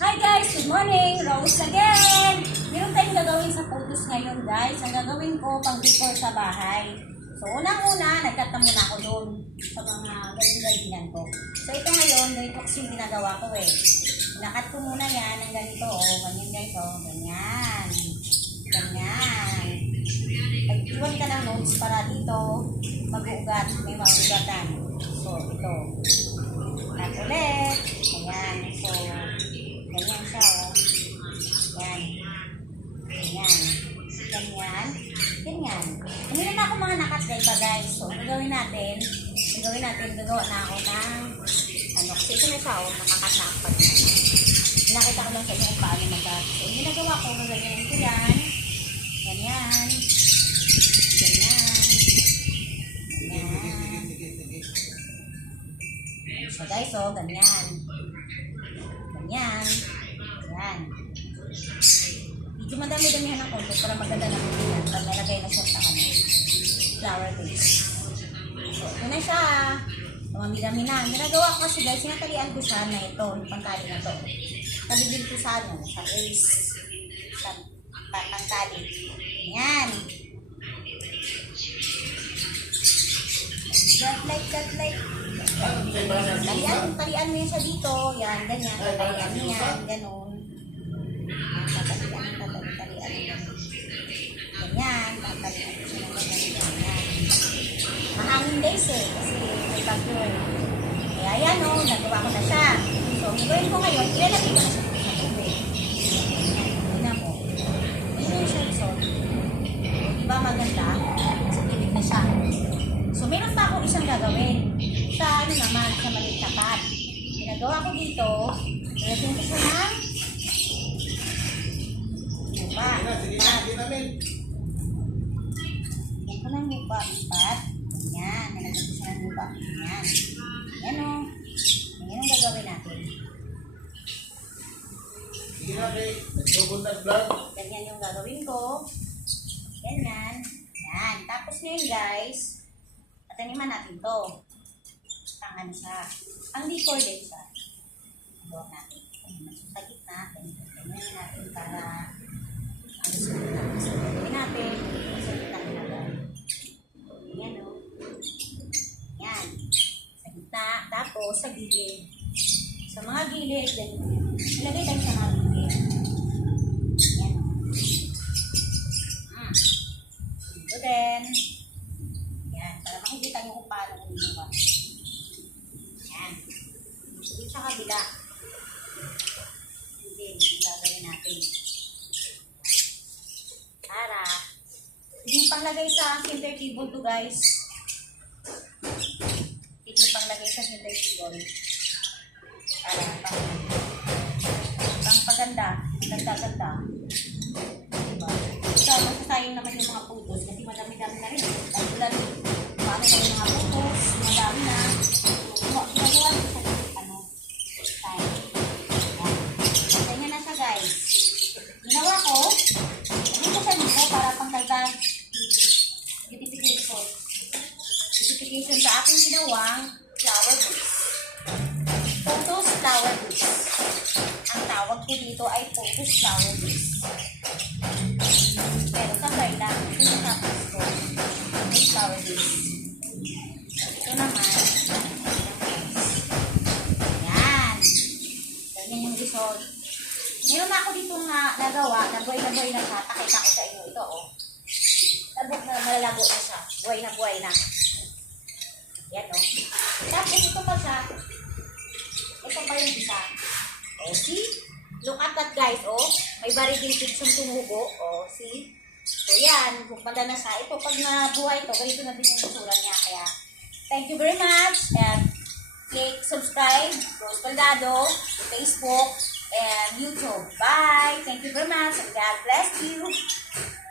Hi guys! Good morning! Rose again! Meron tayong gagawin sa photos ngayon guys. Ang gagawin ko pang decor sa bahay. So unang-una, nagkat na muna ako doon sa mga galing-galingan ko. So ito ngayon, ganito kasi yung ginagawa ko eh. Nakat ko muna yan ng ganito oh. Ganyan guys oh. Ganyan. Ganyan. Pag-iwan ka ng notes para dito mag-uugat. May mag-ugatan. So ito. At ulit. Ayan. So, ganyan siya, oh. Yan. Ganyan. Ganyan. Ganyan. Hindi na ako mga nakat pa, guys. So, gagawin natin, gagawa na ako ng, kasi ito na siya, oh, nakakasapat na. Nakita ko lang sa inyo kung paano mag-gas. So, yung ginagawa ko, gaganyan ko yan. Ganyan. Ganyan. Ganyan. So, guys, oh, ganyan. Ganyan. Yan. Medyo madami-damihan ng konti para maganda na yan. Pag nalagay na siya sa flower base. So, ito na siya. Tumami-dami na. Ginagawa ko kasi guys, sinatalian ko siya na ito. Yung pantali na ito. Talibin ko sa sa ace. Sa pantali. Yan. Just like. Talian mo yan siya dito. Yan, ganyan. Talian mo yan. Ganon. Talian. Ganyan. Talian mo siya ng ganyan. Mahangin guys eh. Kasi may bagyo eh. Kaya yan o. Nagawa ko na siya. So, gawin ko ngayon. Ilalagay ko na siya sa tubig. Tingnan mo. Ganyan siya. So, diba maganda? Kasi tinig na siya. So, meron pa akong isang gagawin. Sa naman, sa maliit na pot. Ginagawa ko dito, ilagyan ko siya ng lupa. Ilagyan ko ng lupa, pot. Ganyan, nilagyan ko siya ng lupa. Ganyan. Yan o. Ganyan ang gagawin natin. Ganyan yung gagawin ko. Ganyan. Yan. Tapos ngayon guys, pataniman natin to. Tangan siya. Ang decor din siya. Huwag natin. Sa gitna. Ganyan natin para gawin natin. Sa gitna ginagawa. Yan o. Yan. Sa gitna. Tapos sa gilid. Sa mga gilid. Ilagay tayo sa mga gilid. Yan o. Ito din. Yan. Para makikita nyo kung paano ginawa. Sa kabila. Hindi, yung gagawin natin. Para, yung panglagay sa center table to guys. Yung panglagay sa center table. Para, pang paganda. Ganda. Diba? So, masasayang naman yung mga photos kasi madami-dami na rin. Dahil paano na yung mga photos, madami na. Ginagawa ko sa ganyan na siya guys. Ginawa ko, hindi ko siya dito para pangkalban beautification. Beautification sa aking ginawang flower booth. Photos flower booth. Ang tawag ko dito ay photos flower booth. Pero sa lang, ito yung tapos ko. Photos flower booth. Ito naman, yung result. Meron na ako dito nga nagawa, na buhay na siya. Pakita ko sa inyo. Ito, oh. Malalago na siya. Buhay na. Yan, oh. Tapos ito pa siya. Ito pa yung isa. Oh, see? Look at that, guys, oh. May variegated siyang tumubo. Oh, see? So, yan. Bukmanda na siya. Ito, pag nabuhay ito, ganito na din yung itsura niya. Kaya, thank you very much. And, click subscribe, Rose Baldado, Facebook, and YouTube. Bye! Thank you very much, and God bless you!